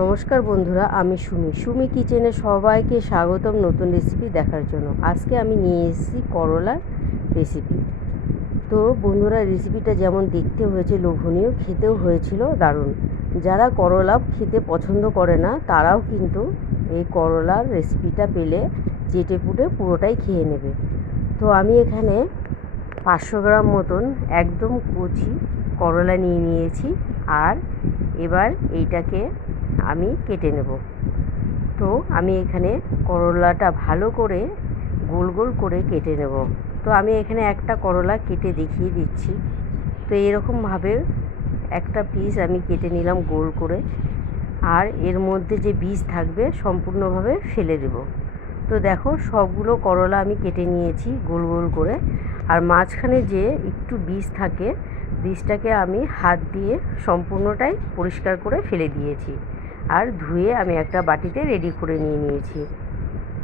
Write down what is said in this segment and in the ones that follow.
নমস্কার বন্ধুরা, আমি সুমি কিচেনে সবাইকে স্বাগতম নতুন রেসিপি দেখার জন্য। আজকে আমি নিয়ে এসেছি করলার রেসিপি। তো বন্ধুরা, রেসিপিটা যেমন দেখতে হয়েছে লোভনীয়, খেতেও হয়েছিল দারুণ। যারা করলা খেতে পছন্দ করে না তারাও কিন্তু এই করলার রেসিপিটা পেলে চেটেপুটে পুরোটাই খেয়ে নেবে। তো আমি এখানে 500 গ্রাম মতন একদম কচি করলা নিয়ে নিয়েছি। আর এবার এইটাকে আমি কেটে নেব। তো আমি এখানে করলাটা ভালো করে গোল গোল করে কেটে নেব। তো আমি এখানে একটা করলা কেটে দেখিয়ে দিচ্ছি। তো এরকমভাবে একটা পিস আমি কেটে নিলাম গোল করে, আর এর মধ্যে যে বীজ থাকবে সম্পূর্ণভাবে ফেলে দেব। তো দেখো, সবগুলো করলা আমি কেটে নিয়েছি গোল গোল করে, আর মাঝখানে যে একটু বীজ থাকে বীজটাকে আমি হাত দিয়ে সম্পূর্ণটাই পরিষ্কার করে ফেলে দিয়েছি, আর ধুয়ে আমি একটা বাটিতে রেডি করে নিয়েছি।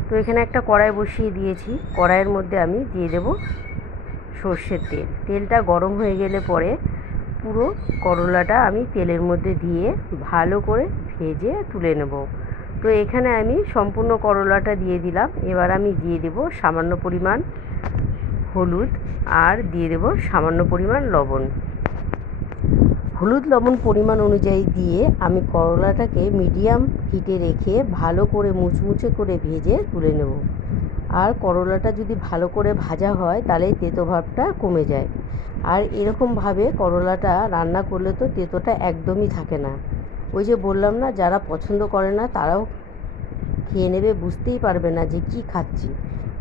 তো এখানে একটা কড়াই বসিয়ে দিয়েছি। কড়াইয়ের মধ্যে আমি দিয়ে দেব সর্ষের তেল। তেলটা গরম হয়ে গেলে পরে পুরো করলাটা আমি তেলের মধ্যে দিয়ে ভালো করে ভেজে তুলে নেব। তো এখানে আমি সম্পূর্ণ করলাটা দিয়ে দিলাম। এবার আমি দিয়ে দেব সামান্য পরিমাণ হলুদ, আর দিয়ে দেব সামান্য পরিমাণ লবণ। হলুদ লবণ পরিমাণ অনুযায়ী দিয়ে আমি করলাটাকে মিডিয়াম হিটে রেখে ভালো করে মুচমুচে করে ভেজে তুলে নেব। আর করলাটা যদি ভালো করে ভাজা হয় তাহলে তেতো ভাবটা কমে যায়। আর এরকমভাবে করলাটা রান্না করলে তো তেতোটা একদমই থাকে না। ওই যে বললাম না, যারা পছন্দ করে না তারাও খেয়ে নেবে, বুঝতেই পারবে না যে কি খাচ্ছি।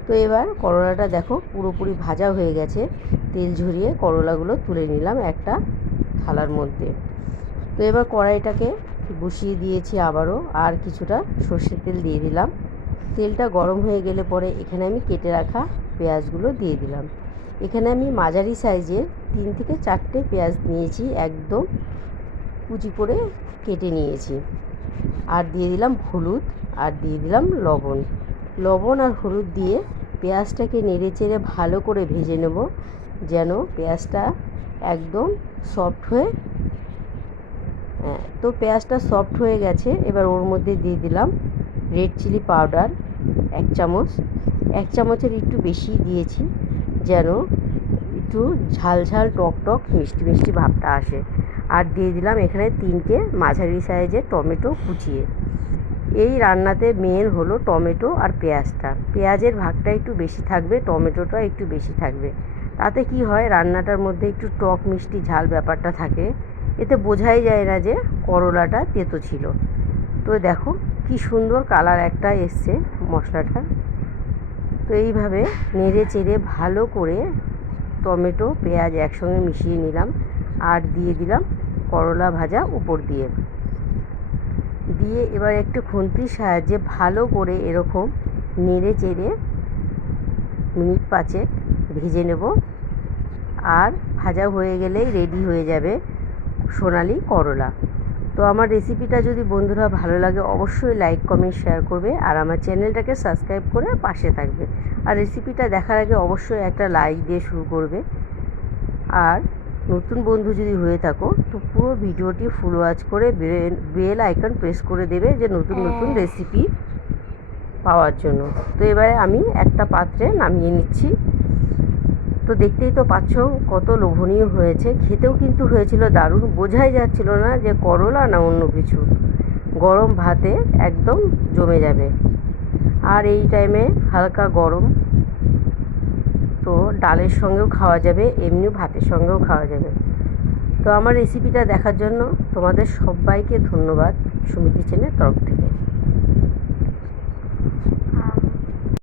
তো এবার করলাটা দেখো পুরোপুরি ভাজা হয়ে গেছে। তেল ঝরিয়ে করলাগুলো তুলে নিলাম একটা থালার মধ্যে। তো এবার কড়াইটাকে বসিয়ে দিয়েছি আবারও, আর কিছুটা সর্ষের তেল দিয়ে দিলাম। তেলটা গরম হয়ে গেলে পরে এখানে আমি কেটে রাখা পেঁয়াজগুলো দিয়ে দিলাম। এখানে আমি মাঝারি সাইজের 3 থেকে 4টে পেঁয়াজ নিয়েছি, একদম কুচি করে কেটে নিয়েছি। আর দিয়ে দিলাম হলুদ, আর দিয়ে দিলাম লবণ। লবণ আর হলুদ দিয়ে পেঁয়াজটাকে নেড়ে চেড়ে ভালো করে ভেজে নেব, যেন পেঁয়াজটা একদম সফট হয়ে। তো পেঁয়াজটা সফট হয়ে গেছে। এবার ওর মধ্যে দিয়ে দিলাম রেড চিলি পাউডার 1 চামচ। 1 চামচের একটু বেশি দিয়েছি, যেন একটু ঝাল ঝাল টক টক মিষ্টি মিষ্টি ভাবটা আসে। আর দিয়ে দিলাম এখানে 3টে মাঝারি সাইজের টমেটো কুচিয়ে। এই রান্নাতে মেন হলো টমেটো আর পেঁয়াজটা। পেঁয়াজের ভাগটা একটু বেশি থাকবে, টমেটোটা একটু বেশি থাকবে। তাতে কি হয়, রান্নাটার মধ্যে একটু টক মিষ্টি ঝাল ব্যাপারটা থাকে। এতে বোঝাই যায় না যে করলাটা তেতো ছিল। তো দেখো কি সুন্দর কালার একটা এসছে মশলাটা। তো এইভাবে নেড়ে চেড়ে ভালো করে টমেটো পেঁয়াজ একসঙ্গে মিশিয়ে নিলাম, আর দিয়ে দিলাম করলা ভাজা উপর দিয়ে। এবার একটু খুন্তির সাহায্যে ভালো করে এরকম নেড়ে চেড়ে মিনিট 5 ভেজে নেব। আর ভাজা হয়ে গেলেই রেডি হয়ে যাবে সোনালি করলা। তো আমার রেসিপিটা যদি বন্ধুরা ভালো লাগে অবশ্যই লাইক কমেন্ট শেয়ার করবে, আর আমার চ্যানেলটাকে সাবস্ক্রাইব করে পাশে থাকবে। আর রেসিপিটা দেখার আগে অবশ্যই একটা লাইক দিয়ে শুরু করবে। আর নতুন বন্ধু যদি হয়ে থাকো তো পুরো ভিডিওটি ফুল ওয়াচ করে বেল আইকন প্রেস করে দেবে, যে নতুন নতুন রেসিপি পাওয়ার জন্য। তো এবারে আমি একটা পাত্রে নামিয়ে নিচ্ছি। তো দেখতেই তো পাচ্ছ কত লোভনীয় হয়েছে, খেতেও কিন্তু হয়েছিল দারুণ। বোঝাই যাচ্ছিল না যে করলা না অন্য কিছু। গরম ভাতে একদম জমে যাবে। আর এই টাইমে হালকা গরম, তো ডালের সঙ্গেও খাওয়া যাবে, এমনি ভাতের সঙ্গেও খাওয়া যাবে। তো আমার রেসিপিটা দেখার জন্য তোমাদের সবাইকে ধন্যবাদ সুমি কিচেনের তরফ থেকে।